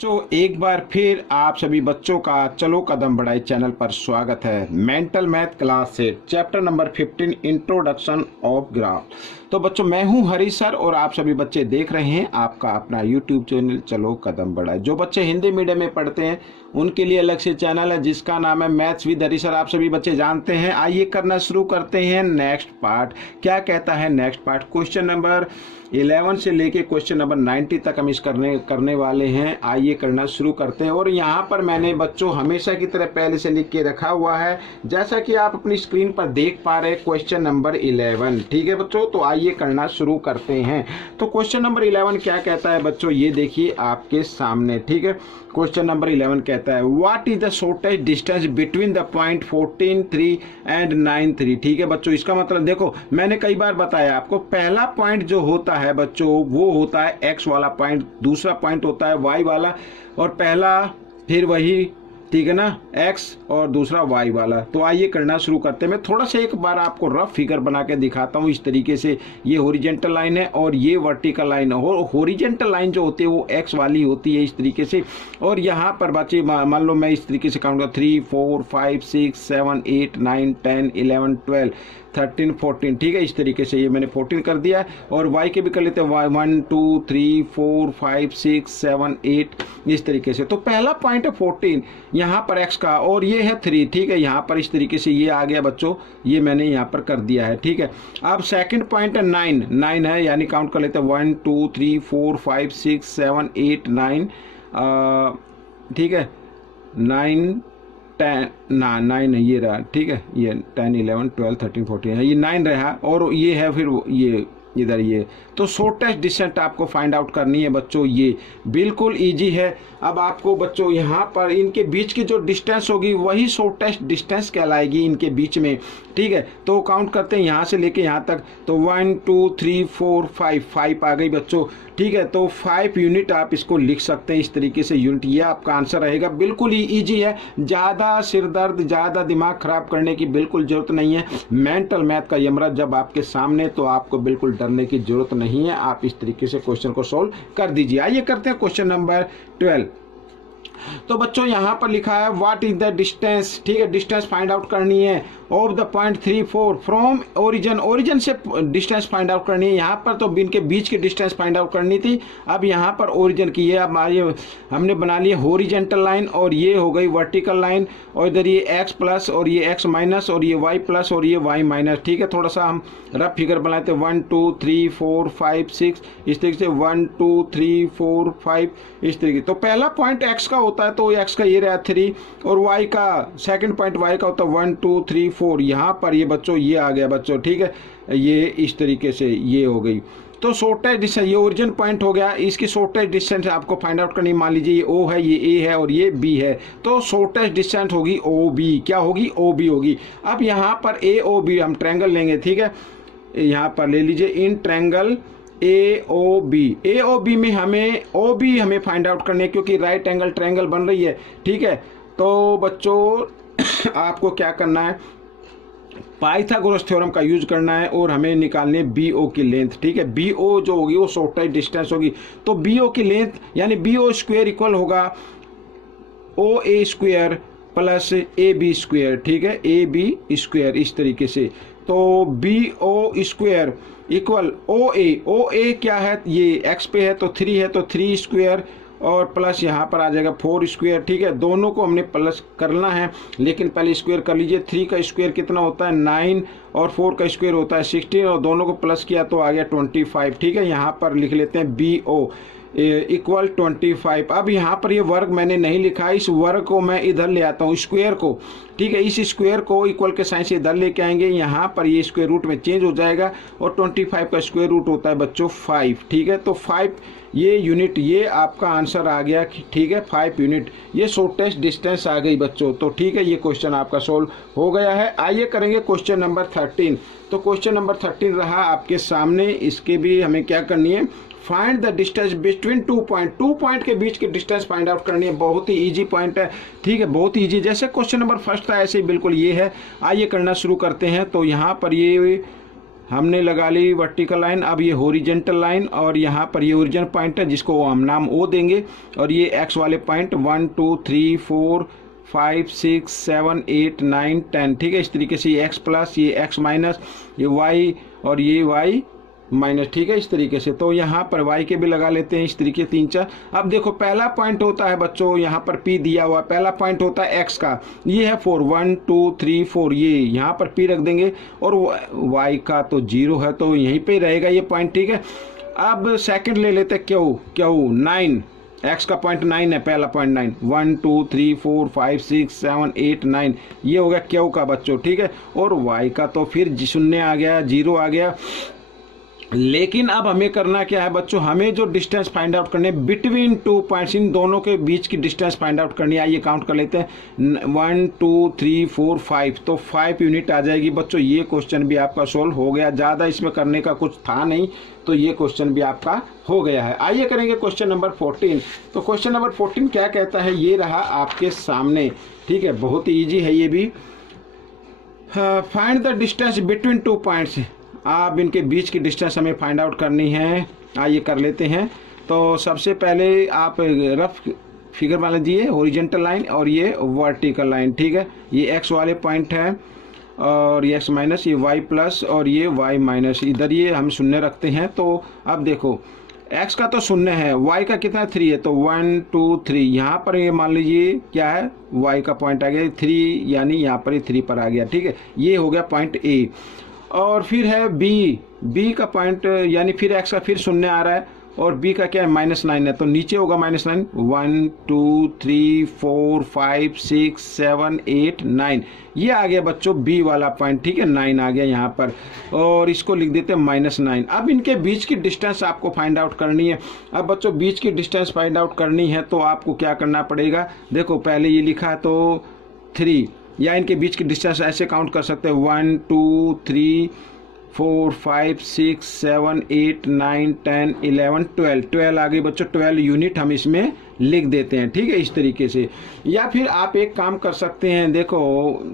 एक बार फिर आप सभी बच्चों का चलो कदम बढ़ाए चैनल पर स्वागत है। मेंटल मैथ क्लास से chapter number 15 introduction of graph. तो बच्चों मैं हूं हरी सर और आप सभी बच्चे देख रहे हैं आपका अपना यूट्यूब चैनल चलो कदम बढ़ाए। जो बच्चे हिंदी मीडियम में पढ़ते हैं उनके लिए अलग से चैनल है जिसका नाम है मैथ्स विद हरी सर। आप सभी बच्चे जानते हैं। आइए करना शुरू करते हैं नेक्स्ट पार्ट। क्या कहता है नेक्स्ट पार्ट? क्वेश्चन नंबर 11 से लेके क्वेश्चन नंबर 90 तक हम इस करने वाले हैं। आइए करना शुरू करते हैं। और यहाँ पर मैंने बच्चों हमेशा की तरह पहले से लिख के रखा हुआ है, जैसा कि आप अपनी स्क्रीन पर देख पा रहे हैं, क्वेश्चन नंबर 11। ठीक है बच्चों, तो आइए करना शुरू करते हैं। तो क्वेश्चन नंबर 11 क्या कहता है बच्चों, ये देखिए आपके सामने। ठीक है, क्वेश्चन नंबर 11 कहता है what is the shortest distance between the point 14 3 and 9 3। ठीक है बच्चों, इसका मतलब देखो मैंने कई बार बताया आपको, पहला पॉइंट जो होता है बच्चों वो होता है एक्स वाला पॉइंट, दूसरा पॉइंट होता है वाई वाला, और पहला फिर वही, ठीक है ना, एक्स और दूसरा वाई वाला। तो आइए करना शुरू करते हैं। मैं थोड़ा सा एक बार आपको रफ फिगर बना के दिखाता हूँ। इस तरीके से ये हॉरिजॉन्टल लाइन है और ये वर्टिकल लाइन है। और हॉरिजॉन्टल लाइन जो होती है वो एक्स वाली होती है इस तरीके से। और यहाँ पर बच्चे मान लो मैं इस तरीके से काउंट करूँ 3 4 5 6 7 8 9 10 11 12 13 14। ठीक है, इस तरीके से ये मैंने 14 कर दिया। और वाई के भी कर लेते हैं, वाई 1 2 3 4 5 6 7 8 इस तरीके से। तो पहला पॉइंट है 14 यहाँ पर एक्स का, और ये है 3। ठीक है, यहाँ पर इस तरीके से ये आ गया बच्चों, ये मैंने यहाँ पर कर दिया है। ठीक है, अब सेकंड पॉइंट है 9 है, यानी काउंट कर लेते हैं 1 2 3 4 5 6 7 8 9। ठीक है, 9 10 9 है, ये रहा। ठीक है, ये 10 11 12 13 14 है, ये 9 रहा। और ये है फिर ये इधर ये। तो शॉर्टेस्ट डिस्टेंस आपको फाइंड आउट करनी है बच्चों, ये बिल्कुल इजी है। अब आपको बच्चों यहाँ पर इनके बीच की जो डिस्टेंस होगी वही शॉर्टेस्ट डिस्टेंस कहलाएगी इनके बीच में। ठीक है, तो काउंट करते हैं यहाँ से लेके यहाँ तक। तो 1 2 3 4 5 आ गई बच्चों। ठीक है, तो 5 यूनिट आप इसको लिख सकते हैं इस तरीके से यूनिट। ये आपका आंसर रहेगा। बिल्कुल ही ईजी है, ज़्यादा सिरदर्द, ज़्यादा दिमाग खराब करने की बिल्कुल जरूरत नहीं है। मेंटल मैथ का यमराज जब आपके सामने, तो आपको बिल्कुल डरने की जरूरत नहीं है। आप इस तरीके से क्वेश्चन को सोल्व कर दीजिए। आइए करते हैं क्वेश्चन नंबर 12। तो बच्चों यहाँ पर लिखा है व्हाट इज द डिस्टेंस। ठीक है, डिस्टेंस फाइंड आउट करनी है of the point 3 4 from origin से डिस्टेंस फाइंड आउट करनी है। यहाँ पर तो इनके बीच की डिस्टेंस फाइंड आउट करनी थी, अब यहाँ पर ओरिजिन की है। अब हमने बना लिया हॉरिजॉन्टल लाइन, और ये हो गई वर्टिकल लाइन, और इधर ये एक्स प्लस और ये एक्स माइनस और ये वाई प्लस और ये वाई माइनस। ठीक है, थोड़ा सा हम रफ फिगर बनाते हैं 1 2 3 4 5 6 इस तरीके से, 1 2 3 4 5 इस तरीके। तो पहला पॉइंट एक्स का होता है, तो एक्स का ये रहा 3, और वाई का सेकंड पॉइंट वाई का होता है 1 2 3 4। यहाँ पर ये बच्चों ये आ गया बच्चों। ठीक है, ये इस तरीके से ये हो गई। तो शॉर्टेस्ट डिस्टेंस ये ओरिजिन पॉइंट हो गया, इसकी शॉर्टेस्ट डिस्टेंस आपको फाइंड आउट करनी। मान लीजिए ये ओ है, ये ए है और ये बी है, तो शॉर्टेस्ट डिस्टेंस होगी ओ बी। क्या होगी? ओ बी होगी। अब यहाँ पर ए ओ बी हम ट्रायंगल लेंगे। ठीक है, यहाँ पर ले लीजिए in triangle A O B में हमें फाइंड आउट करनी है, क्योंकि राइट एंगल ट्रायंगल बन रही है। ठीक है, तो बच्चों आपको क्या करना है, पाइथागोरस थ्योरम का यूज करना है, और हमें निकालनी है बी ओ की लेंथ। ठीक है, बी ओ जो होगी वो शॉर्टेस्ट डिस्टेंस होगी। तो बी ओ की लेंथ यानी बी ओ स्क्वायर इक्वल होगा O A square plus A B square. ठीक है, ए बी स्क्वायर इस तरीके से। तो B O square equal O A क्या है, ये एक्स पे है तो 3 है, तो 3 स्क्वायर और प्लस यहाँ पर आ जाएगा 4 स्क्वायर। ठीक है, दोनों को हमने प्लस करना है, लेकिन पहले स्क्वायर कर लीजिए। 3 का स्क्वायर कितना होता है 9, और 4 का स्क्वायर होता है 16, और दोनों को प्लस किया तो आ गया 25। ठीक है, यहाँ पर लिख लेते हैं बी ओ इक्वल 25। अब यहाँ पर ये वर्ग मैंने नहीं लिखा, इस वर्ग को मैं इधर ले आता हूँ, स्क्वायर को। ठीक है, इस स्क्वायर को इक्वल के साइन से इधर लेके आएंगे, यहाँ पर ये स्क्वायर रूट में चेंज हो जाएगा, और 25 का स्क्वायर रूट होता है बच्चों 5। ठीक है, तो 5 ये यूनिट, ये आपका आंसर आ गया। ठीक है, 5 यूनिट ये शॉर्टेस्ट डिस्टेंस आ गई बच्चों। तो ठीक है, ये क्वेश्चन आपका सोल्व हो गया है। आइए करेंगे क्वेश्चन नंबर 13। तो क्वेश्चन नंबर 13 रहा आपके सामने, इसके भी हमें क्या करनी है, find the distance between 2 point के बीच की डिस्टेंस फाइंड आउट करनी है। बहुत ही इजी पॉइंट है। ठीक है, बहुत ही इजी, जैसे क्वेश्चन नंबर फर्स्ट था ऐसे ही बिल्कुल ये है। आइए करना शुरू करते हैं। तो यहाँ पर ये हमने लगा ली वर्टिकल लाइन। अब ये हॉरिजॉन्टल लाइन और यहाँ पर ये ओरिजिन पॉइंट है जिसको हम नाम ओ देंगे, और ये एक्स वाले पॉइंट 1 2 3 4 5 6 7 8 9 10, ठीक है। इस तरीके से ये एक्स प्लस, ये एक्स माइनस, ये वाई और ये वाई माइनस, ठीक है, इस तरीके से। तो यहाँ पर y के भी लगा लेते हैं इस तरीके 3 4। अब देखो पहला पॉइंट होता है बच्चों, यहाँ पर p दिया हुआ, पहला पॉइंट होता है x का, ये है 4 1 2 3 4, ये यहाँ पर p रख देंगे, और y का तो 0 है तो यहीं पे रहेगा ये पॉइंट, ठीक है। अब सेकंड ले लेते हैं क्यू 9, x का पॉइंट 9 है, पहला पॉइंट 9, 1 2 3 4 5 6 7 8 9, ये हो गया क्यू का बच्चों, ठीक है। और y का तो फिर 0 आ गया, 0 आ गया। लेकिन अब हमें करना क्या है बच्चों, हमें जो डिस्टेंस फाइंड आउट करने बिटवीन 2 पॉइंट्स, इन दोनों के बीच की डिस्टेंस फाइंड आउट करनी है। आइए काउंट कर लेते हैं, 1 2 3 4 5, तो 5 यूनिट आ जाएगी बच्चों। ये क्वेश्चन भी आपका सोल्व हो गया, ज़्यादा इसमें करने का कुछ था नहीं, तो ये क्वेश्चन भी आपका हो गया है। आइए करेंगे क्वेश्चन नंबर 14। तो क्वेश्चन नंबर 14 क्या कहता है, ये रहा आपके सामने, ठीक है, बहुत ही ईजी है ये भी। Find the distance between 2 points, आप इनके बीच की डिस्टेंस हमें फाइंड आउट करनी है। आइए कर लेते हैं। तो सबसे पहले आप रफ फिगर बना लीजिए, हॉरिजॉन्टल लाइन और ये वर्टिकल लाइन, ठीक है। ये एक्स वाले पॉइंट है और ये एक्स माइनस, ये वाई प्लस और ये वाई माइनस, इधर ये हम शून्य रखते हैं। तो अब देखो x का तो शून्य है, y का कितना 3 है, तो 1 2 3, यहाँ पर ये मान लीजिए क्या है, y का पॉइंट आ गया 3, यानी यहाँ पर ये 3 पर आ गया, ठीक है। ये हो गया पॉइंट A। और फिर है b का पॉइंट, यानी फिर x का फिर शून्य आ रहा है, और b का क्या है -9 है, तो नीचे होगा -9, 1 2 3 4 5 6 7 8 9, ये आ गया बच्चों b वाला पॉइंट, ठीक है, 9 आ गया यहाँ पर, और इसको लिख देते हैं -9। अब इनके बीच की डिस्टेंस आपको फाइंड आउट करनी है। अब बच्चों बीच की डिस्टेंस फाइंड आउट करनी है तो आपको क्या करना पड़ेगा, देखो पहले ये लिखा है तो 3, या इनके बीच की डिस्टेंस ऐसे काउंट कर सकते हैं 1 2 3 4 5 6 7 8 9 10 11 12 आ गई बच्चों, 12 यूनिट हम इसमें लिख देते हैं, ठीक है, इस तरीके से। या फिर आप एक काम कर सकते हैं, देखो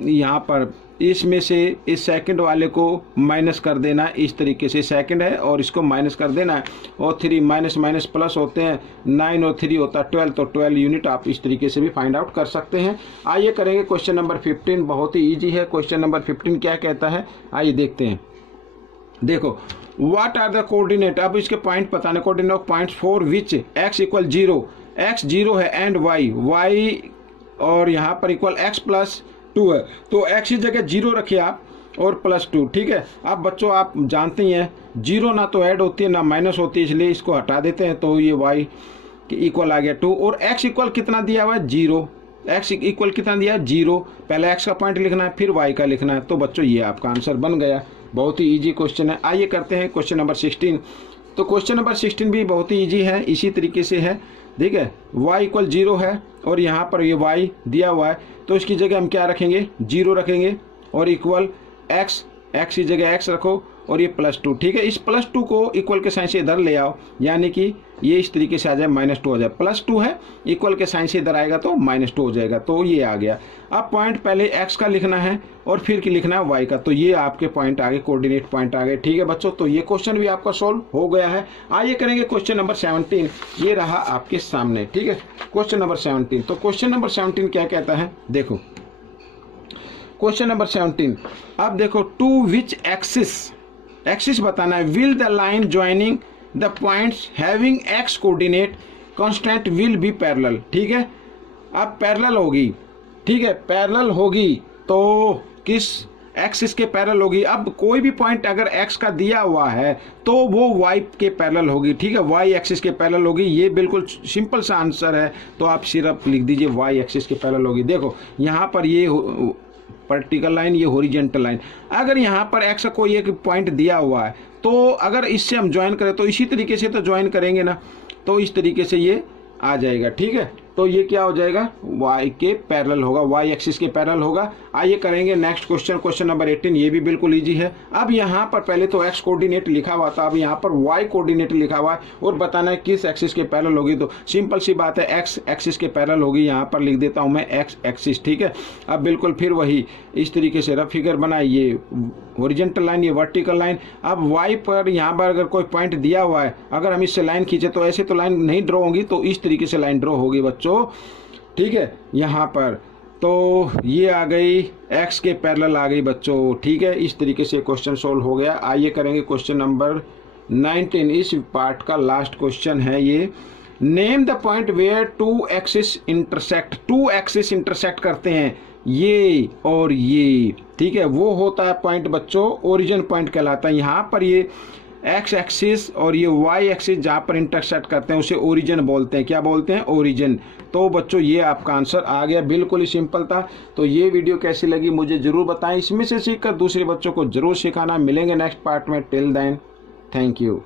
यहाँ पर इसमें से इस सेकंड वाले को माइनस कर देना, इस तरीके से सेकंड है और इसको माइनस कर देना है, और 3 माइनस माइनस प्लस होते हैं, 9 और 3 होता है 12, तो 12 यूनिट आप इस तरीके से भी फाइंड आउट कर सकते हैं। आइए करेंगे क्वेश्चन नंबर 15, बहुत ही ईजी है। क्वेश्चन नंबर 15 क्या कहता है, आइए देखते हैं। देखो व्हाट आर द कोऑर्डिनेट, अब इसके पॉइंट बताने, coordinate of points for which x equal 0, x 0 है, एंड y और यहाँ पर इक्वल x प्लस 2 है, तो x की जगह 0 रखिए आप और +2, ठीक है। अब बच्चों आप जानते ही हैं 0 ना तो ऐड होती है ना माइनस होती है, इसलिए इसको हटा देते हैं, तो ये y इक्वल आ गया 2, और x इक्वल कितना दिया हुआ है 0, x इक्वल कितना दिया है 0, पहले x का पॉइंट लिखना है फिर y का लिखना है, तो बच्चों ये आपका आंसर बन गया। बहुत ही इजी क्वेश्चन है। आइए करते हैं क्वेश्चन नंबर 16। तो क्वेश्चन नंबर 16 भी बहुत ही इजी है, इसी तरीके से है, ठीक है। y इक्वल 0 है और यहाँ पर ये y दिया हुआ है, तो इसकी जगह हम क्या रखेंगे, 0 रखेंगे, और इक्वल x की जगह x रखो और ये +2, ठीक है। इस +2 को इक्वल के साइन से इधर ले आओ, यानी कि ये इस तरीके से आ जाए, -2 हो जाए, +2 है, इक्वल के साइन से इधर आएगा तो -2 हो जाएगा, तो ये आ गया। अब पॉइंट पहले x का लिखना है और फिर लिखना है y का, तो ये आपके पॉइंट आ गए, कोऑर्डिनेट पॉइंट आ गए, ठीक है बच्चों। तो ये क्वेश्चन भी आपका सॉल्व हो गया है। आइए करेंगे क्वेश्चन नंबर 17, ये रहा आपके सामने, ठीक है, क्वेश्चन नंबर 17। तो क्वेश्चन नंबर 17 क्या कहता है, देखो क्वेश्चन नंबर 17। अब देखो टू विच एक्सिस बताना है, will the line joining the points having x coordinate constant will be parallel, ठीक है। अब पैरेलल होगी, ठीक है, पैरेलल होगी तो किस एक्सिस के पैरेलल होगी। अब कोई भी पॉइंट अगर x का दिया हुआ है तो वो y के पैरेलल होगी, ठीक है, y एक्सिस के पैरेलल होगी। ये बिल्कुल सिंपल सा आंसर है, तो आप सिर्फ लिख दीजिए y एक्सिस के पैरेलल होगी। देखो यहाँ पर ये वर्टिकल लाइन, ये हॉरिजॉन्टल लाइन, अगर यहाँ पर x का कोई एक पॉइंट दिया हुआ है तो अगर इससे हम ज्वाइन करें तो इसी तरीके से तो ज्वाइन करेंगे ना, तो इस तरीके से ये आ जाएगा, ठीक है। तो ये क्या हो जाएगा, y के पैरेलल होगा, y एक्सिस के पैरेलल होगा। आइए करेंगे नेक्स्ट क्वेश्चन, क्वेश्चन नंबर 18। ये भी बिल्कुल इजी है। अब यहाँ पर पहले तो x कोऑर्डिनेट लिखा हुआ था, अब यहाँ पर y कोऑर्डिनेट लिखा हुआ है और बताना है किस एक्सिस के पैरेलल होगी। तो सिंपल सी बात है, x एक्सिस के पैरेलल होगी। यहाँ पर लिख देता हूँ मैं x एक्सिस, ठीक है। अब बिल्कुल फिर वही इस तरीके से रफ फिगर बनाए, ये हॉरिजॉन्टल लाइन, ये वर्टिकल लाइन। अब y पर यहाँ पर अगर कोई पॉइंट दिया हुआ है, अगर हम इससे लाइन खींचे तो ऐसे तो लाइन नहीं ड्रॉ होगी, तो इस तरीके से लाइन ड्रॉ होगी बच्चों, ठीक है। यहाँ पर तो ये आ गई x के पैरेलल आ गई बच्चों, ठीक है। इस तरीके से क्वेश्चन सोल्व हो गया। आइए करेंगे क्वेश्चन नंबर 19। इस पार्ट का लास्ट क्वेश्चन है ये। Name the point where two axis intersect. Two axis intersect करते हैं, ये और ये, ठीक है। वो होता है पॉइंट बच्चों ओरिजिन पॉइंट कहलाता है। यहाँ पर ये एक्स एक्सिस और ये वाई एक्सिस जहाँ पर इंटरसेक्ट करते हैं उसे ओरिजिन बोलते हैं। क्या बोलते हैं? ओरिजिन। तो बच्चों ये आपका आंसर आ गया, बिल्कुल ही सिंपल था। तो ये वीडियो कैसी लगी मुझे ज़रूर बताएं, इसमें से सीखकर दूसरे बच्चों को ज़रूर सिखाना। मिलेंगे नेक्स्ट पार्ट में। Till then, thank you.